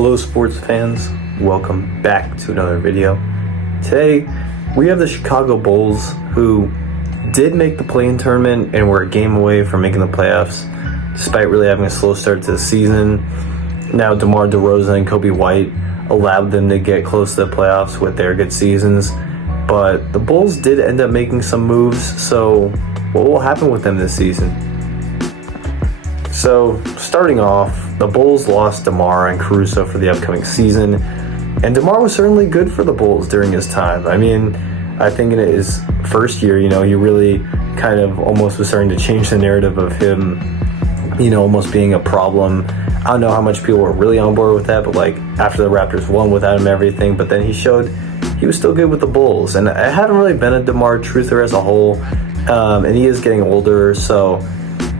Hello sports fans, welcome back to another video. Today we have the Chicago Bulls, who did make the play-in tournament and were a game away from making the playoffs despite really having a slow start to the season. Now DeMar DeRozan and Coby White allowed them to get close to the playoffs with their good seasons, but the Bulls did end up making some moves. So what will happen with them this season? So starting off, the Bulls lost DeMar and Caruso for the upcoming season, and DeMar was certainly good for the Bulls during his time. I mean, I think in his first year, he really kind of almost was starting to change the narrative of him, almost being a problem. I don't know how much people were really on board with that, but after the Raptors won without him, everything, but then he showed he was still good with the Bulls. And I haven't really been a DeMar truther as a whole, and he is getting older, so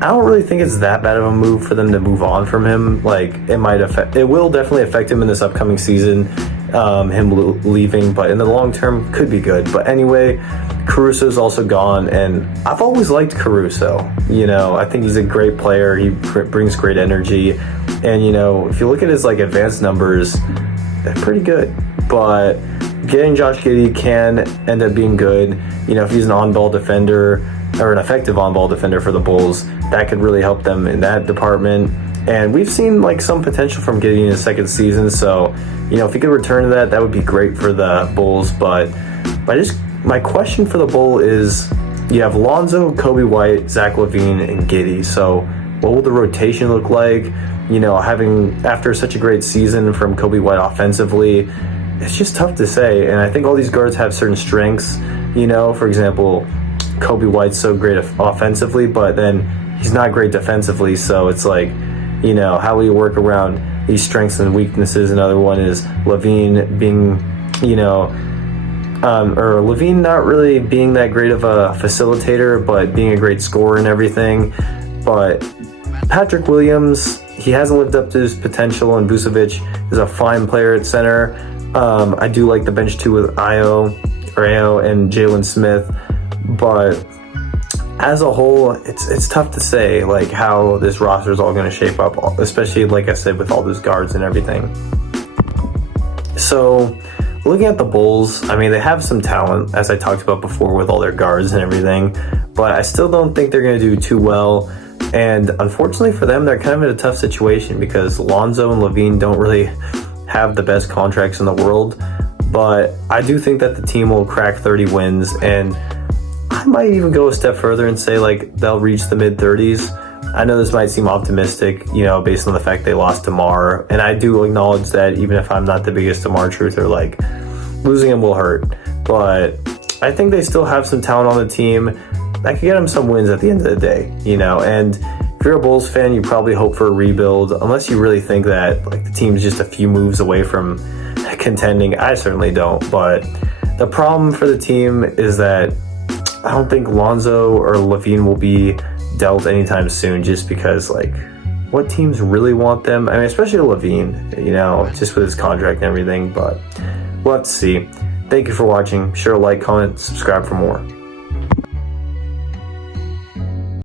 I don't really think it's that bad of a move for them to move on from him. It will definitely affect him in this upcoming season, him leaving, but in the long term could be good. But anyway, Caruso's also gone, and I've always liked Caruso. I think he's a great player. He brings great energy, and if you look at his advanced numbers, they're pretty good. But getting Josh Giddey can end up being good. If he's an on-ball defender or an effective on-ball defender for the Bulls, that could really help them in that department. And we've seen some potential from Giddey in his second season, so if he could return to that, that would be great for the Bulls. But my question for the Bull is, you have Lonzo, Coby White, Zach LaVine, and Giddey. So what will the rotation look like? Having after such a great season from Coby White offensively, it's just tough to say. And I think all these guards have certain strengths. For example, Coby White's so great offensively, but then he's not great defensively. So it's how will you work around these strengths and weaknesses? Another one is LaVine being, or LaVine not really being that great of a facilitator, but being a great scorer and everything. But Patrick Williams, he hasn't lived up to his potential, and Vucevic is a fine player at center. I do like the bench too with Ayo and Jalen Smith, but as a whole, it's tough to say how this roster is all going to shape up, especially like I said with all those guards and everything. So looking at the Bulls, they have some talent, as I talked about before, with all their guards and everything, but I still don't think they're going to do too well. And unfortunately for them, they're kind of in a tough situation because Lonzo and LaVine don't really have the best contracts in the world. But I do think that the team will crack 30 wins, and I might even go a step further and say they'll reach the mid-30s. I know this might seem optimistic, based on the fact they lost DeMar, and I do acknowledge that even if I'm not the biggest DeMar truther, losing him will hurt. But I think they still have some talent on the team that could get them some wins at the end of the day, And if you're a Bulls fan, you probably hope for a rebuild, unless you really think that the team's just a few moves away from contending. I certainly don't. But the problem for the team is that I don't think Lonzo or LaVine will be dealt anytime soon, just because what teams really want them? Especially LaVine, just with his contract and everything. But we'll have to see. Thank you for watching. Be sure to like, comment, subscribe for more.